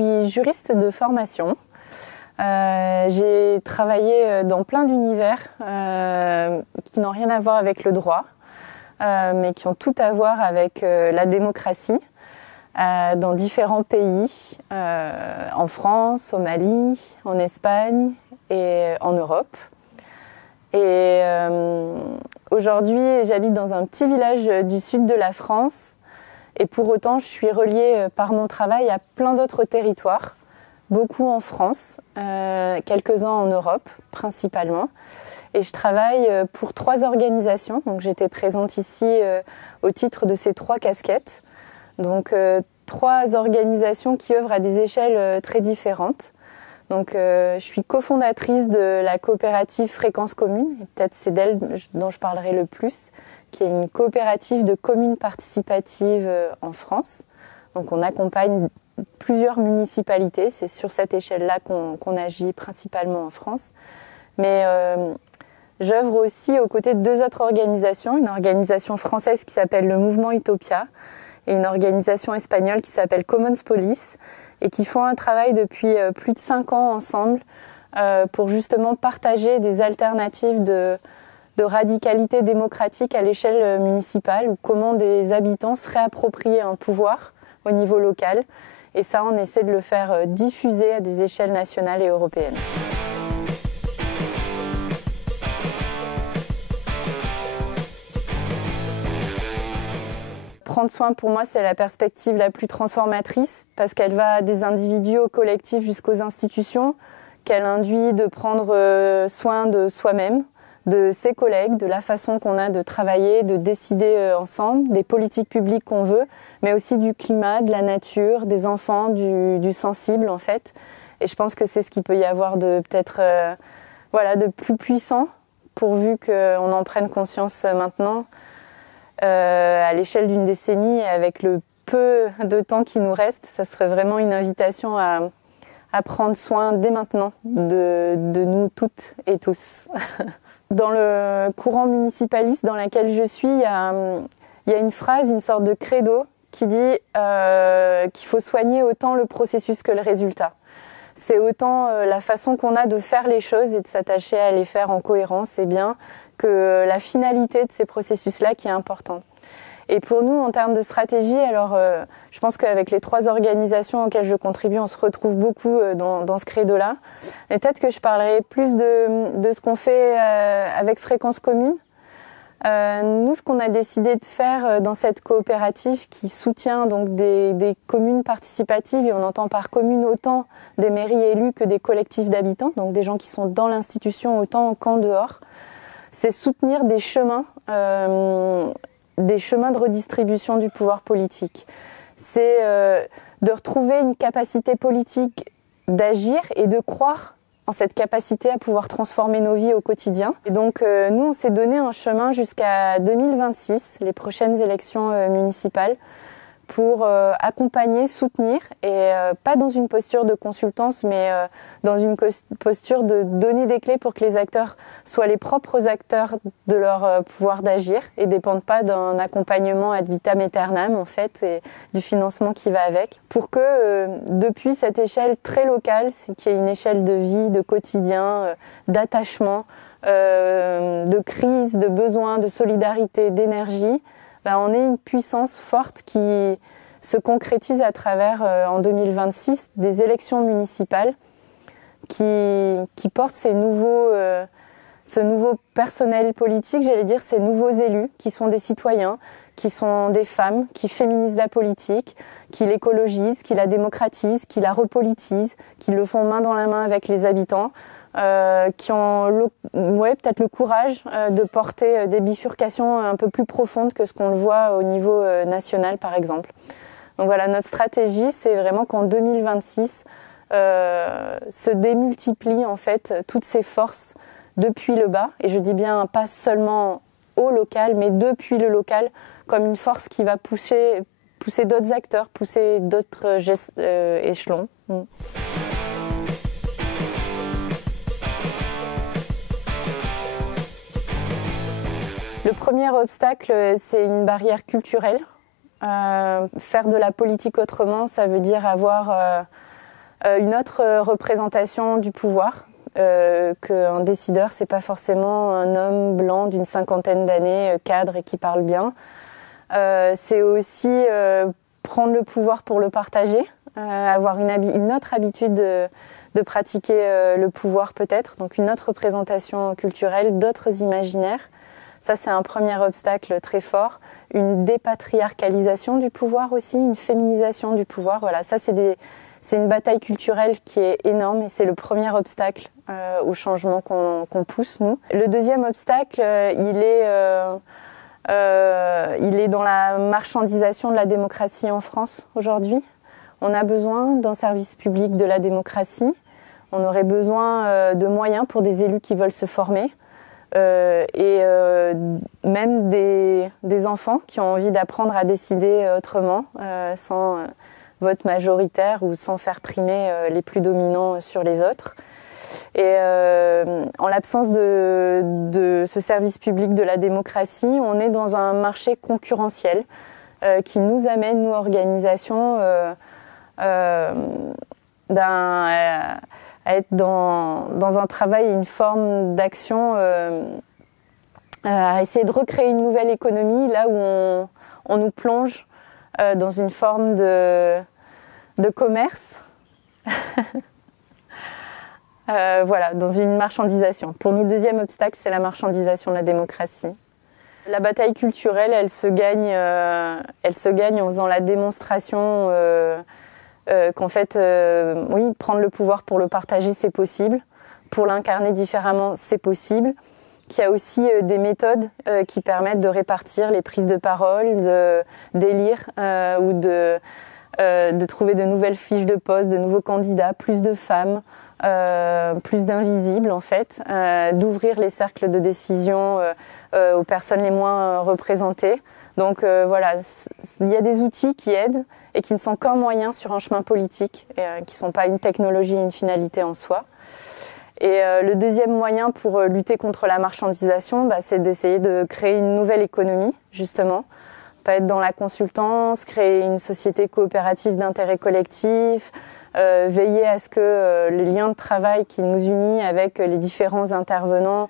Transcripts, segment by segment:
suis juriste de formation. J'ai travaillé dans plein d'univers qui n'ont rien à voir avec le droit, mais qui ont tout à voir avec la démocratie, dans différents pays, en France, au Mali, en Espagne et en Europe. Et aujourd'hui, j'habite dans un petit village du sud de la France. Et pour autant, je suis reliée par mon travail à plein d'autres territoires, beaucoup en France, quelques-uns en Europe principalement. Et je travaille pour 3 organisations. Donc j'étais présente ici au titre de ces 3 casquettes. Donc 3 organisations qui œuvrent à des échelles très différentes. Donc je suis cofondatrice de la coopérative Fréquence Commune. Et peut-être c'est d'elle dont je parlerai le plus, qui est une coopérative de communes participatives en France. Donc on accompagne plusieurs municipalités, c'est sur cette échelle-là qu'on agit principalement en France. Mais j'œuvre aussi aux côtés de 2 autres organisations, une organisation française qui s'appelle le Mouvement Utopia et une organisation espagnole qui s'appelle Commons Police et qui font un travail depuis plus de 5 ans ensemble pour justement partager des alternatives de radicalité démocratique à l'échelle municipale, ou comment des habitants se réapproprient un pouvoir au niveau local. Et ça, on essaie de le faire diffuser à des échelles nationales et européennes. Prendre soin, pour moi, c'est la perspective la plus transformatrice, parce qu'elle va des individus au collectif jusqu'aux institutions, qu'elle induit de prendre soin de soi-même, de ses collègues, de la façon qu'on a de travailler, de décider ensemble, des politiques publiques qu'on veut, mais aussi du climat, de la nature, des enfants, du sensible en fait. Et je pense que c'est ce qu'il peut y avoir de peut-être de plus puissant, pourvu qu'on en prenne conscience maintenant, à l'échelle d'une décennie, avec le peu de temps qui nous reste. Ça serait vraiment une invitation à prendre soin dès maintenant de nous toutes et tous. Dans le courant municipaliste dans lequel je suis, il y a une phrase, une sorte de credo qui dit qu'il faut soigner autant le processus que le résultat. C'est autant la façon qu'on a de faire les choses et de s'attacher à les faire en cohérence et bien que la finalité de ces processus-là qui est importante. Et pour nous, en termes de stratégie, alors je pense qu'avec les 3 organisations auxquelles je contribue, on se retrouve beaucoup dans ce credo-là. Et peut-être que je parlerai plus de ce qu'on fait avec Fréquence Commune. Nous, ce qu'on a décidé de faire dans cette coopérative qui soutient donc des communes participatives, et on entend par commune autant des mairies élues que des collectifs d'habitants, donc des gens qui sont dans l'institution autant qu'en dehors, c'est soutenir des chemins de redistribution du pouvoir politique. C'est de retrouver une capacité politique d'agir et de croire en cette capacité à pouvoir transformer nos vies au quotidien. Et donc nous, on s'est donné un chemin jusqu'à 2026, les prochaines élections municipales, pour accompagner, soutenir, et pas dans une posture de consultance, mais dans une posture de donner des clés pour que les acteurs soient les propres acteurs de leur pouvoir d'agir et dépendent pas d'un accompagnement ad vitam aeternam en fait, et du financement qui va avec, pour que depuis cette échelle très locale, qui est une échelle de vie, de quotidien, d'attachement, de crise, de besoin, de solidarité, d'énergie, on ait une puissance forte qui se concrétise à travers, en 2026, des élections municipales qui portent ce nouveau personnel politique, j'allais dire, ces nouveaux élus qui sont des citoyens, qui sont des femmes, qui féminisent la politique, qui l'écologisent, qui la démocratisent, qui la repolitisent, qui le font main dans la main avec les habitants, qui ont peut-être le courage de porter des bifurcations un peu plus profondes que ce qu'on le voit au niveau national par exemple. Donc voilà, notre stratégie, c'est vraiment qu'en 2026 se démultiplient en fait toutes ces forces depuis le bas, et je dis bien pas seulement au local, mais depuis le local, comme une force qui va pousser d'autres acteurs, pousser d'autres échelons. Le premier obstacle, c'est une barrière culturelle. Faire de la politique autrement, ça veut dire avoir Une autre représentation du pouvoir, qu'un décideur, c'est pas forcément un homme blanc d'une cinquantaine d'années, cadre et qui parle bien. C'est aussi prendre le pouvoir pour le partager, avoir une autre habitude de pratiquer le pouvoir peut-être, donc une autre représentation culturelle, d'autres imaginaires. Ça, c'est un premier obstacle très fort. Une dépatriarcalisation du pouvoir aussi, une féminisation du pouvoir. Voilà, ça, c'est une bataille culturelle qui est énorme et c'est le premier obstacle au changement qu'on pousse, nous. Le deuxième obstacle, il est dans la marchandisation de la démocratie en France aujourd'hui. On a besoin d'un service public de la démocratie. On aurait besoin de moyens pour des élus qui veulent se former. Même des enfants qui ont envie d'apprendre à décider autrement, sans vote majoritaire ou sans faire primer les plus dominants sur les autres. Et en l'absence de ce service public de la démocratie, on est dans un marché concurrentiel qui nous amène, nous, organisations, à être dans un travail et une forme d'action, à essayer de recréer une nouvelle économie, là où on nous plonge dans une forme de commerce. Voilà, dans une marchandisation. Pour nous, le deuxième obstacle, c'est la marchandisation de la démocratie. La bataille culturelle, elle se gagne en faisant la démonstration qu'en fait, oui, prendre le pouvoir pour le partager, c'est possible. Pour l'incarner différemment, c'est possible. Qu'il y a aussi des méthodes qui permettent de répartir les prises de parole, d'élire ou de trouver de nouvelles fiches de poste, de nouveaux candidats, plus de femmes, plus d'invisibles en fait, d'ouvrir les cercles de décision aux personnes les moins représentées. Donc voilà, il y a des outils qui aident et qui ne sont qu'un moyen sur un chemin politique, et qui ne sont pas une technologie et une finalité en soi. Et le deuxième moyen pour lutter contre la marchandisation, c'est d'essayer de créer une nouvelle économie, justement. Pas être dans la consultance, créer une société coopérative d'intérêt collectif, veiller à ce que les liens de travail qui nous unissent avec les différents intervenants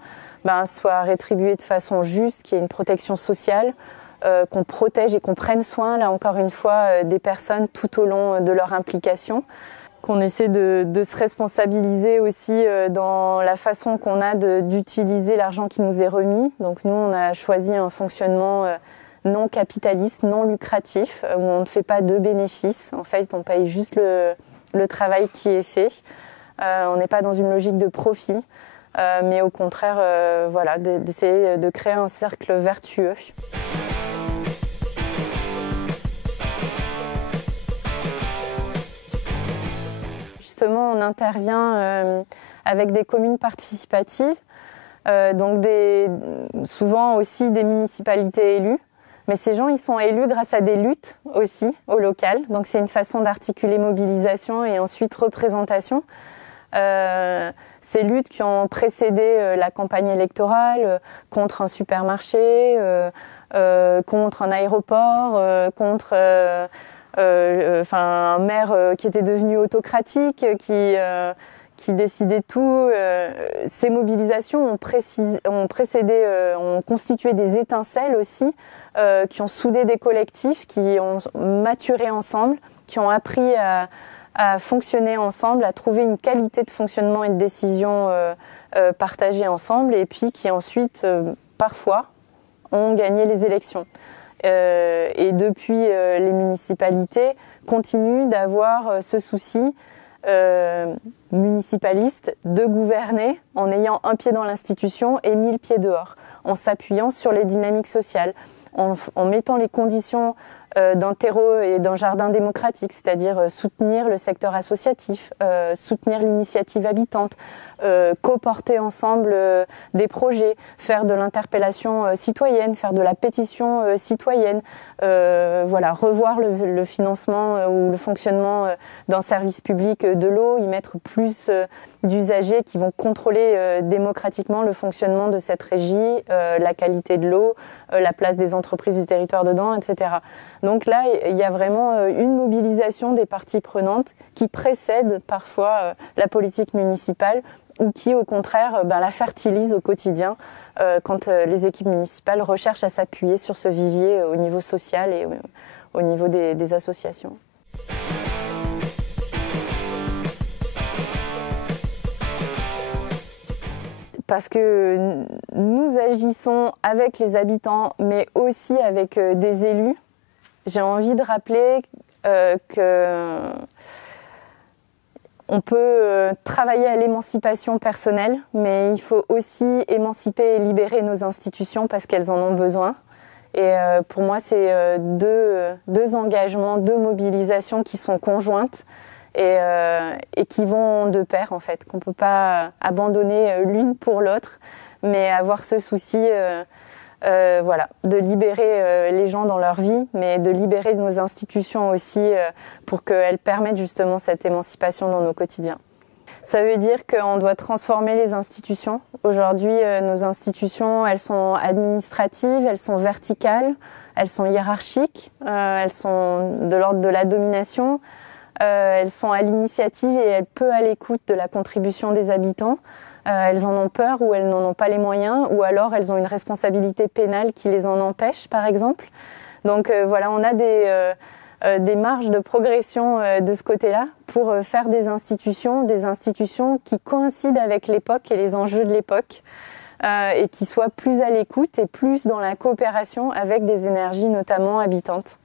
soient rétribués de façon juste, qu'il y ait une protection sociale, qu'on protège et qu'on prenne soin, là encore une fois, des personnes tout au long de leur implication. Qu'on essaie de se responsabiliser aussi dans la façon qu'on a d'utiliser l'argent qui nous est remis. Donc nous, on a choisi un fonctionnement non capitaliste, non lucratif, où on ne fait pas de bénéfices. En fait, on paye juste le travail qui est fait. On n'est pas dans une logique de profit, mais au contraire, voilà, d'essayer de créer un cercle vertueux. Justement, on intervient avec des communes participatives, donc souvent aussi des municipalités élues. Mais ces gens, ils sont élus grâce à des luttes aussi au local. Donc c'est une façon d'articuler mobilisation et ensuite représentation. Ces luttes qui ont précédé la campagne électorale contre un supermarché, contre un aéroport, contre un maire qui était devenu autocratique, qui décidait tout. Ces mobilisations ont constitué des étincelles aussi, qui ont soudé des collectifs, qui ont maturé ensemble, qui ont appris à fonctionner ensemble, à trouver une qualité de fonctionnement et de décision partagée ensemble, et puis qui ensuite, parfois, ont gagné les élections. Et depuis, les municipalités continuent d'avoir ce souci municipaliste de gouverner en ayant un pied dans l'institution et 1000 pieds dehors, en s'appuyant sur les dynamiques sociales, en mettant les conditions d'un terreau et d'un jardin démocratique, c'est-à-dire soutenir le secteur associatif, soutenir l'initiative habitante, coporter ensemble des projets, faire de l'interpellation citoyenne, faire de la pétition citoyenne, voilà, revoir le financement ou le fonctionnement d'un service public de l'eau, y mettre plus d'usagers qui vont contrôler démocratiquement le fonctionnement de cette régie, la qualité de l'eau, la place des entreprises du territoire dedans, etc. Donc là, il y a vraiment une mobilisation des parties prenantes qui précède parfois la politique municipale ou qui, au contraire, la fertilise au quotidien quand les équipes municipales recherchent à s'appuyer sur ce vivier au niveau social et au niveau des associations. Parce que nous agissons avec les habitants, mais aussi avec des élus. J'ai envie de rappeler qu'on peut travailler à l'émancipation personnelle, mais il faut aussi émanciper et libérer nos institutions parce qu'elles en ont besoin. Et pour moi, c'est deux engagements, deux mobilisations qui sont conjointes et qui vont de pair, en fait, qu'on ne peut pas abandonner l'une pour l'autre, mais avoir ce souci de libérer les gens dans leur vie, mais de libérer nos institutions aussi pour qu'elles permettent justement cette émancipation dans nos quotidiens. Ça veut dire qu'on doit transformer les institutions. Aujourd'hui, nos institutions, elles sont administratives, elles sont verticales, elles sont hiérarchiques, elles sont de l'ordre de la domination, elles sont à l'initiative et elles peu à l'écoute de la contribution des habitants. Elles en ont peur ou elles n'en ont pas les moyens, ou alors elles ont une responsabilité pénale qui les en empêche, par exemple. Donc on a des marges de progression de ce côté-là pour faire des institutions qui coïncident avec l'époque et les enjeux de l'époque et qui soient plus à l'écoute et plus dans la coopération avec des énergies notamment habitantes.